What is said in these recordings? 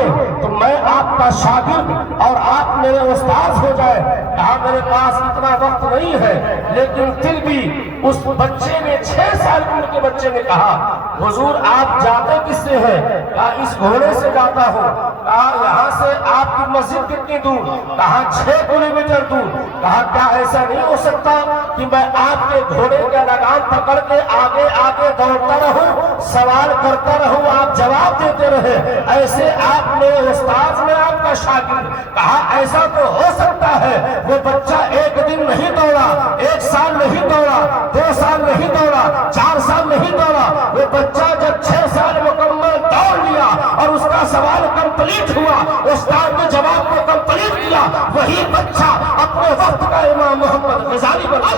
چاہیے تو میں آپ کا شاگرد اور آپ میرے استاد ہو جائے. کہا میرے پاس اتنا وقت نہیں ہے, لیکن پھر بھی اس بچے نے 6 سال عمر کے بچے نے کہا حضور آپ جاتے کس سے ہیں؟ کہا اس گھوڑے سے جاتا ہوں. کہا یہاں سے آپ کی مسجد کتنی دور؟ کہا 6 کلومیٹر دور. کہا کیا ایسا نہیں ہو سکتا کہ میں آپ کے گھوڑے کا لگام پکڑ کے آگے آگے دوڑتا رہوں, سوال کرتا رہوں, آپ جواب دیتے رہے, ایسے آپ میرے استاد میں آپ کا شاگرد. کہا ایسا تو ہو سکتا ہے. وہ بچہ 1 دن نہیں دوڑا, 1 سال نہیں دوڑا, 2 سال نہیں دوڑا, 4 سال نہیں دوڑا. وہ بچہ جب 6 سال مکمل دوڑ لیا اور اس کا سوال کمپلیٹ ہوا, استاد نے جواب کو کمپلیٹ کیا, وہی بچہ اپنے وقت کا امام محمد غزالی بن گیا.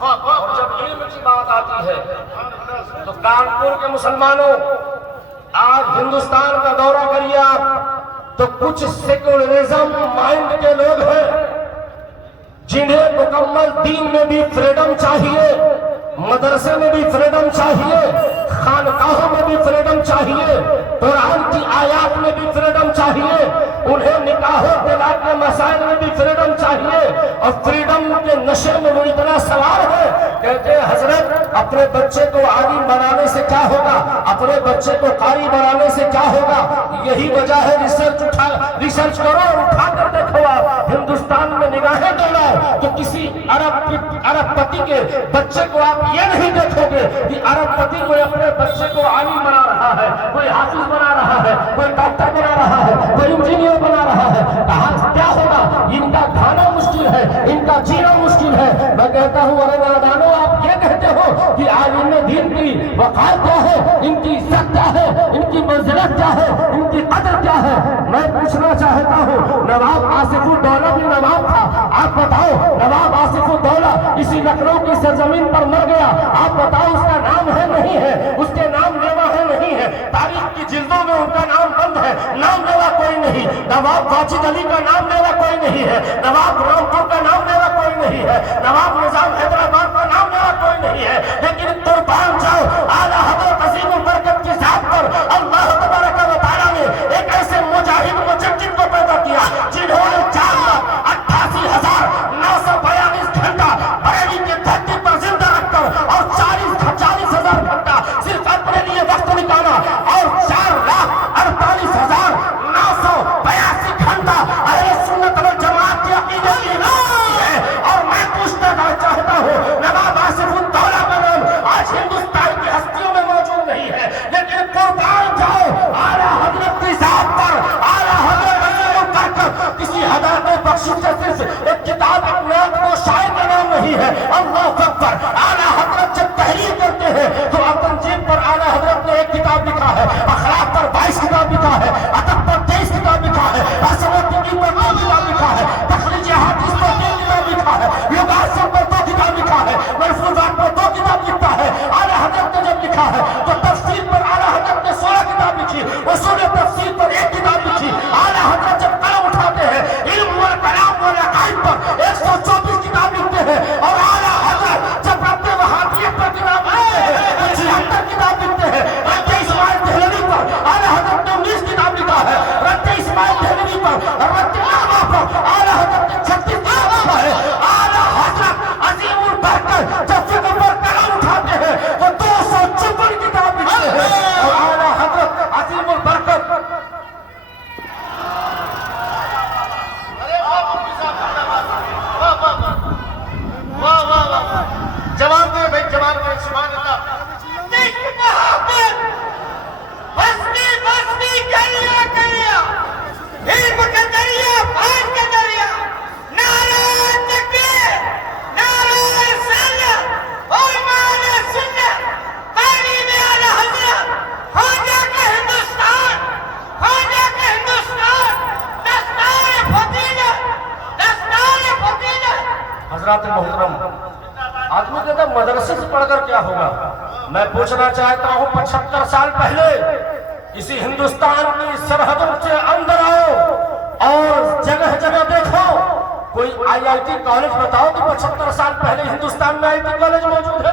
اور جب علم کی بات آتی ہے تو کانپور کے مسلمانوں, آج ہندوستان کا دورہ کریے آپ تو کچھ سیکولرزم مائنڈ کے لوگ ہیں جنہیں مکمل دین میں بھی فریڈم چاہیے, مدرسے میں بھی فریڈم چاہیے, خانقاہوں میں بھی فریڈم چاہیے, قرآن کی آیات میں بھی فریڈم چاہیے, انہیں نکاح و طلاق کے مسائل میں بھی فریڈم چاہیے. اور فریڈم کے نشے میں وہ اتنا سوار ہے, کہتے ہیں حضرت اپنے بچے کو عالم بنانے سے کیا ہوگا, اپنے بچے کو قاری بنانے سے کیا ہوگا. یہی وجہ ہے ریسرچ کرو اور اٹھا کر دیکھو, آپ ہندوستان میں نگاہیں ڈالو تو کسی عرب پتی کے بچے کو آپ یہ نہیں دیکھو گے کہ عرب پتی کوئی اپنے بچے کو عالم بنا رہا ہے, کوئی حافظ بنا رہا ہے, کوئی ڈاکٹر بنا رہا ہے, کوئی انجینئر بنا رہا ہے. کہاں کیا ہوگا, ان کا کھانا مشکل ہے, ان کا جینا مشکل ہے. میں کہتا ہوں ارے نادانو, آپ یہ کہتے ہو کہ عالم دین کی وقار کیا ہے, ان کی عزت کیا ہے, ان کی منزلت کیا ہے, ان کی قدر کیا ہے. میں پوچھنا چاہتا ہوں, نواب آصف الدولہ بھی نواب تھا, آپ بتاؤ نواب آصف الدولہ اسی لکھنؤ کی سرزمین پر مر گیا, آپ بتاؤ اس کا نام ہے نہیں ہے, اس کے نام لیوا ہے نہیں ہے, تاریخ کی جلدوں میں ان کا نام بند ہے, نام لیوا کوئی نہیں. نواب واجد علی کا نام لیوا کوئی نہیں ہے, نواب رامپور کا نام لیوا کوئی نہیں ہے, نواب نظام حیدرآباد کا نام لیوا کوئی نہیں ہے. لیکن قربان جاؤ اعلیٰ حضرت عظیم البرکت کی ذات پر اللہ تبارک و تعالیٰ نے ایک ایسے مجاہد مجدد کو پیدا کیا جنہوں نے 4,88,942 گھنٹہ بریلی کی دھرتی پر زندہ رکھ کر اور 40,000 گھنٹہ صرف اپنے لیے وقت نکالا اور 4,48,982 گھنٹہ اہل سنت والجماعت کی عقیدے کی روشنی ہے. اور میں پوچھنا چاہتا ہوں, نواب آصف الدولہ کا نام آج ہندوستان کی ہستیوں میں موجود نہیں ہے, لیکن قربان جاؤ اعلیٰ حضرت کی ذات پر, اعلیٰ حضرت عظیم البرکت کسی ہدایت بخشش سے صرف ایک کتاب ایک نعت کو شاعر کا نام نہیں ہے. اللہ اکبر. اعلیٰ حضرت جب تحریر کرتے ہیں تو تنظیم پر اعلیٰ حضرت نے ایک کتاب لکھا ہے, اخلاق پر 22 کتاب لکھا ہے, ادب پر 23 کتاب لکھا ہے, حسنات کی پر 2 کتاب لکھا ہے, تخریج حدیث پر 3 کتاب لکھا ہے, یوگاسن پر 2 کتاب لکھا ہے, ملفوظات پر 2 کتاب لکھتا ہے. اعلیٰ حضرت نے جب لکھا ہے تو تفسیر پر اعلیٰ حضرت نے 16 کتاب لکھی, اصول تفسیر پر 1 کتاب لکھی. اعلیٰ حضرت جب قلم اٹھاتے ہیں علم و کلام و عقائد پر 124 کتاب لکھتے ہیں, اور اعلیٰ حضرت جب رد وہابیت پر کتاب لکھتے ہیں 76 کتاب لکھتے ہیں. رد اسماعیل دہلوی پر اعلیٰ حضرت نے 19 کتاب لکھا ہے, رد اسماعیل دہلوی پر, رد علامہ پر اعلیٰ حضرت نے 36 کتاب لکھا ہے. اعلیٰ حضرت عظیم البرکت جب فقہ پر قلم اٹھاتے ہیں تو 254 کتاب لکھتے ہیں. اور اعلیٰ حضرت عظیم البرکت جوان دے بھائی, جوان دے, سبحان اللہ. بستی کریا علم کا دریا, پان کا دریا, نعرہ تکبیر, نعرہ رسالت, ایمان سنت, تعلیم اعلیٰ حضرت, خواجہ کا ہندوستان, خواجہ کا ہندوستان, دستار فضیلت, دستار فضیلت. حضرات محترم, آدمی کہتا ہے مدرسے سے پڑھ کر کیا ہوگا. میں پوچھنا چاہتا ہوں 75 سال پہلے اسی ہندوستان کی سرحدوں سے اندر آؤ اور جگہ جگہ دیکھو, کوئی آئی آئی ٹی کالج بتاؤ کہ 75 سال پہلے ہندوستان میں آئی ٹی کالج موجود ہے.